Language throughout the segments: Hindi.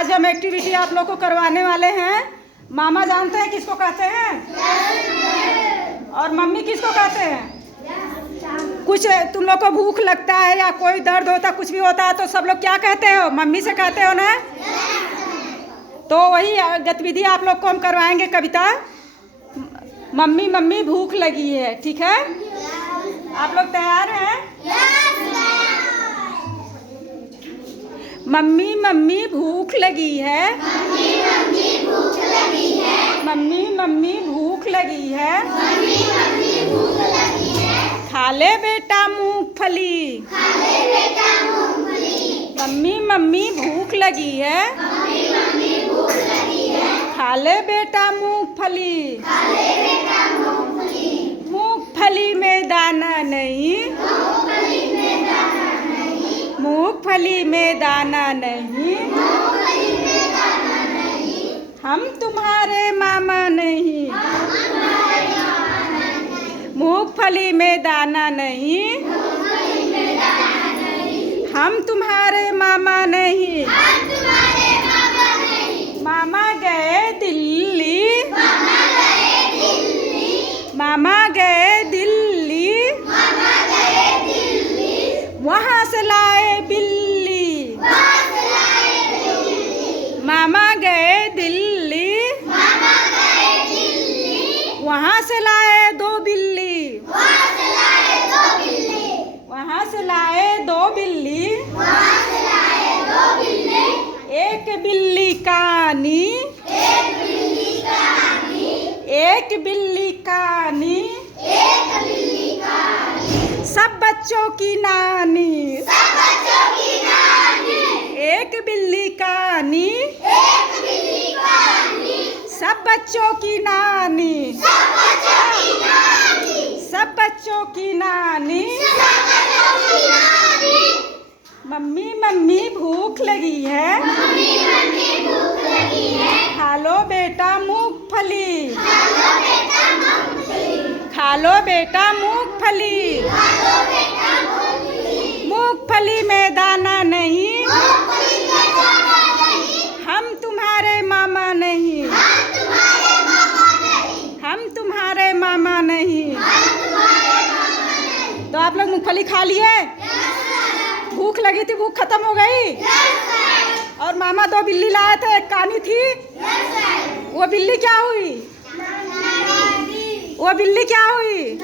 आज हम एक्टिविटी आप लोग को करवाने वाले हैं। मामा जानते हैं किसको कहते हैं? और मम्मी किसको कहते हैं? कुछ तुम लोग को भूख लगता है या कोई दर्द होता, कुछ भी होता है तो सब लोग क्या कहते हो? मम्मी से कहते हो ना। तो वही गतिविधि आप लोग को हम करवाएंगे। कविता मम्मी मम्मी भूख लगी है, ठीक है? आप लोग तैयार हैं? मम्मी मम्मी भूख लगी है, मम्मी मम्मी भूख लगी है, मम्मी मम्मी भूख लगी है, मम्मी मम्मी भूख लगी है। खा ले बेटा मूंगफली, खा ले बेटा मूंगफली। मम्मी मम्मी भूख लगी है, मम्मी मम्मी भूख लगी है। खा ले बेटा मूंगफली, खा ले बेटा मूंगफली। मूंगफली में दाना नहीं, मूंगफली में दाना नहीं, मूंगफली में दाना नहीं, मूंगफली में दाना नहीं। हम तुम्हारे मामा नहीं, हम तुम्हारे मामा नहीं। मूंगफली में दाना नहीं, मूंगफली में दाना नहीं। हम तुम्हारे मामा नहीं, हम तुम्हारे मामा नहीं। मामा गए दिल्ली, मामा गए दिल्ली, मामा गए दिल्ली, मामा गए दिल्ली। वहाँ से लाए बिल्ली, वहाँ से लाए बिल्ली। मामा गए दिल्ली, मामा गए दिल्ली। वहाँ से लाए दो बिल्ली, वहाँ से लाए दो बिल्ली। वहाँ से लाए दो बिल्ली, वहाँ से लाए दो बिल्ली। एक बिल्ली कानी, एक बिल्ली कानी, एक बिल्ली कानी, एक बिल्ली कानी। सब बच्चों की नानी, सब बच्चों की नानी। एक बिल्ली कानी, एक बिल्ली कानी। सब बच्चों की नानी, सब बच्चों की नानी, सब बच्चों की नानी, सब बच्चों की नानी। मम्मी मम्मी भूख लगी है, मम्मी मम्मी भूख लगी है। खा लो बेटा मूंगफली, खा लो बेटा मूंगफली। खा लो बेटा मूंगफली, खा लो बेटा मूंगफली। मूंगफली में दाना नहीं, मूंगफली में दाना नहीं। हम तुम्हारे मामा नहीं, हम तुम्हारे मामा नहीं। हम तुम्हारे मामा नहीं, हम तुम्हारे मामा नहीं। तो आप लोग मूंगफली खा लिए? भूख लगी थी, भूख खत्म हो गई? और मामा दो बिल्ली लाए थे, एक कानी थी। वो बिल्ली क्या हुई? वो बिल्ली क्या हुई?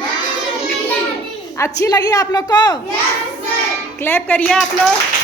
अच्छी लगी आप लोग को? क्लैप करिए आप लोग।